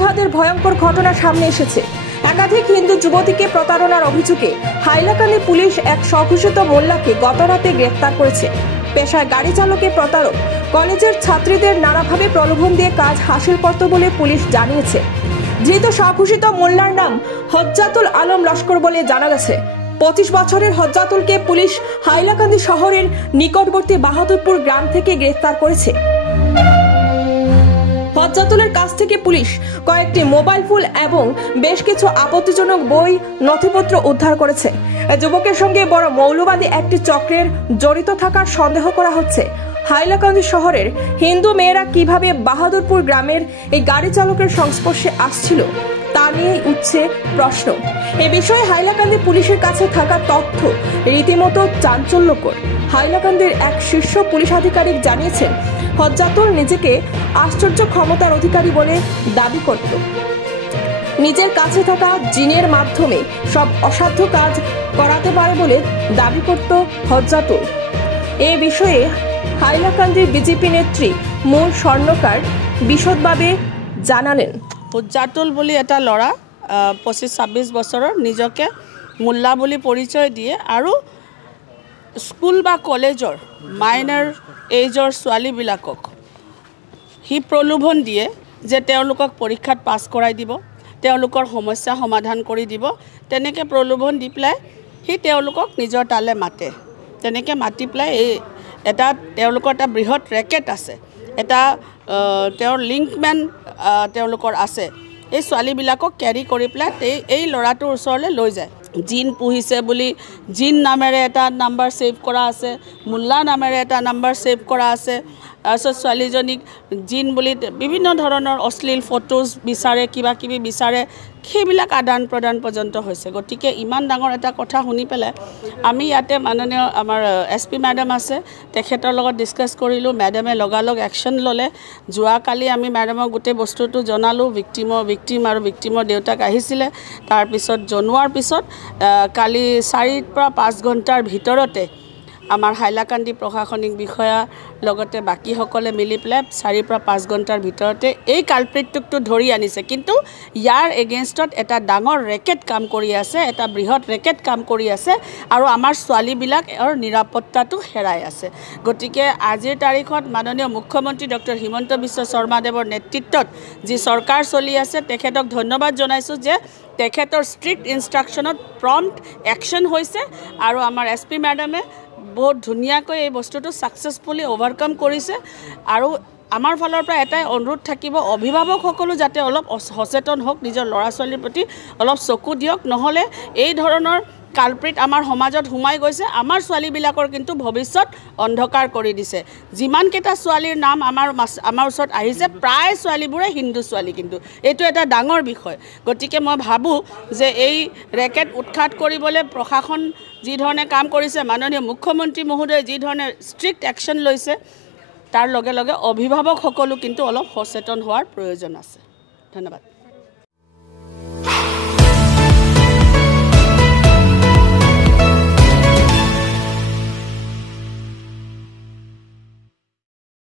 জিহাদের ভয়ঙ্কর ঘটনা সামনে এসেছে। একাধিক হিন্দু যুবতীকে প্রতারণার অভিযোগে হাইলাকান্দি পুলিশ এক স্বঘোষিত মোল্লাকে গতরাতে গ্রেফতার করেছে। পেশায় গাড়ি চালকে প্রতারক, কলেজের ছাত্রীদের নানাভাবে প্রলোভন দিয়ে কাজ হাসিল করত বলে পুলিশ জানিয়েছে। ধৃত স্বঘোষিত মোল্লার নাম হজ্জাতুল আলম লস্কর বলে জানা গেছে। 25 বছরের হজ্জাতুলকে পুলিশ হাইলাকান্দি শহরের নিকটবর্তী বাহাদুরপুর গ্রাম থেকে গ্রেফতার করেছে। হজ্জাতুলের কাছ থেকে পুলিশ কয়েকটি মোবাইল ফোন এবং বেশ কিছু আপত্তিজনক বই নথিপত্র উদ্ধার করেছে। যুবকের সঙ্গে বড় মৌলবাদী একটি চক্রের জড়িত থাকার সন্দেহ করা হচ্ছে। হাইলাকান্দি শহরের হিন্দু মেয়েরা কিভাবে বাহাদুরপুর গ্রামের এই গাড়ি চালকের সংস্পর্শে আসছিল তা নিয়ে উঠছে প্রশ্ন। এ বিষয়ে হাইলাকান্দি পুলিশের কাছে থাকা তথ্য রীতিমতো চাঞ্চল্যকর। হাইলাকান্দির এক শীর্ষ পুলিশ আধিকারিক জানিয়েছেন, হজ্জাতুল নিজেকে আশ্চর্য ক্ষমতার অধিকারী বলে দাবি করত। নিজের কাছে থাকা জিনের মাধ্যমে সব অসাধ্য কাজ করাতে পারে বলে দাবি করত হজ্জাতুল। এ বিষয়ে হাইলাকান্দির বিজেপি নেত্রী মূল স্বর্ণকার বিশদভাবে জানালেন। হজ্জাতুল বুলি এটা ল'ৰা 25-26 বছৰৰ নিজকে মোল্লা বুলি পৰিচয় দিয়ে আৰু স্কুল বা কলেজৰ মাইনৰ এজৰ ছোৱালীবিলাকক সি প্ৰলোভন দিয়ে যে তেওঁলোকক পৰীক্ষাত পাছ কৰাই দিব, তেওঁলোকৰ সমস্যা সমাধান কৰি দিব। তেনেকৈ প্ৰলোভন দি পেলাই সি তেওঁলোকক নিজৰ তালে মাতে। তেনেকৈ মাতি পেলাই তেওঁলোকৰ এটা বৃহৎ ৰেকেট আছে, এটা তেওঁৰ লিংকমেন তেওঁলোকৰ আছে। এই ছোৱালীবিলাকক কেৰি কৰি পেলাই এই ল'ৰাটোৰ ওচৰলৈ লৈ যায়। জিন পুহিছে বুলি জিন নামেৰে এটা নাম্বাৰ ছেভ কৰা আছে, মোল্লা নামেৰে এটা নাম্বাৰ ছেভ কৰা আছে। তাৰপিছত ছোৱালীজনীক জিন বুলি বিভিন্ন ধৰণৰ অশ্লীল ফটোজ বিচাৰে, কিবা কিবি বিচাৰে, সেইবিলাক আদান প্ৰদান পৰ্যন্ত হৈছে। গতিকে ইমান ডাঙৰ এটা কথা শুনি পেলাই আমি ইয়াতে মাননীয় আমাৰ SP মেডাম আছে, তেখেতৰ লগত ডিছকাছ কৰিলোঁ। মেডামে লগালগ একশ্যন ল'লে। যোৱাকালি আমি মেডামক গোটেই বস্তুটো জনালোঁ। ভিক্টিম আৰু ভিক্টিমৰ দেউতাক আহিছিলে। তাৰপিছত জনোৱাৰ পিছত কালি 4 পৰা 5 ঘণ্টাৰ ভিতৰতে আমাৰ হাইলাকান্দি প্ৰশাসনিক বিষয়া লগতে বাকীসকলে মিলি পেলাই 4 পৰা 5 ঘণ্টাৰ ভিতৰতে এই কালপ্ৰিটটোকটো ধৰি আনিছে। কিন্তু ইয়াৰ এগেইনষ্টত এটা ডাঙৰ ৰেকেট কাম কৰি আছে, এটা বৃহৎ ৰেকেট কাম কৰি আছে আৰু আমাৰ ছোৱালীবিলাকৰ নিৰাপত্তাটো হেৰাই আছে। গতিকে আজিৰ তাৰিখত মাননীয় মুখ্যমন্ত্ৰী ডক্টৰ হিমন্ত বিশ্ব শৰ্মাদেৱৰ নেতৃত্বত যি চৰকাৰ চলি আছে, তেখেতক ধন্যবাদ জনাইছোঁ যে তেখেতৰ ষ্ট্ৰিক্ট ইনষ্ট্ৰাকশ্যনত প্ৰম্প্ট একশ্যন হৈছে আৰু আমাৰ SP মেডামে বহুত ধুনীয়াকৈ এই বস্তুটো ছাকচেছফুলি অভাৰকাম কৰিছে। আৰু আমাৰ ফালৰ পৰা এটাই অনুৰোধ থাকিব, অভিভাৱকসকলো যাতে অলপ সচেতন হওক, নিজৰ ল'ৰা ছোৱালীৰ প্ৰতি অলপ চকু দিয়ক। নহ'লে এই ধৰণৰ কালপ্ৰিট আমাৰ সমাজত সোমাই গৈছে, আমাৰ ছোৱালীবিলাকৰ কিন্তু ভৱিষ্যত অন্ধকাৰ কৰি দিছে। যিমানকেইটা ছোৱালীৰ নাম আমাৰ ওচৰত আহিছে, প্ৰায় ছোৱালীবোৰে হিন্দু ছোৱালী। কিন্তু এইটো এটা ডাঙৰ বিষয়। গতিকে মই ভাবোঁ যে এই ৰেকেট উৎখাত কৰিবলৈ প্ৰশাসন যি ধৰণে কাম কৰিছে, মাননীয় মুখ্যমন্ত্ৰী মহোদয়ে যি ধৰণে ষ্ট্ৰিক্ট একশ্যন লৈছে, তাৰ লগে লগে অভিভাৱকসকলো কিন্তু অলপ সচেতন হোৱাৰ প্ৰয়োজন আছে। ধন্যবাদ।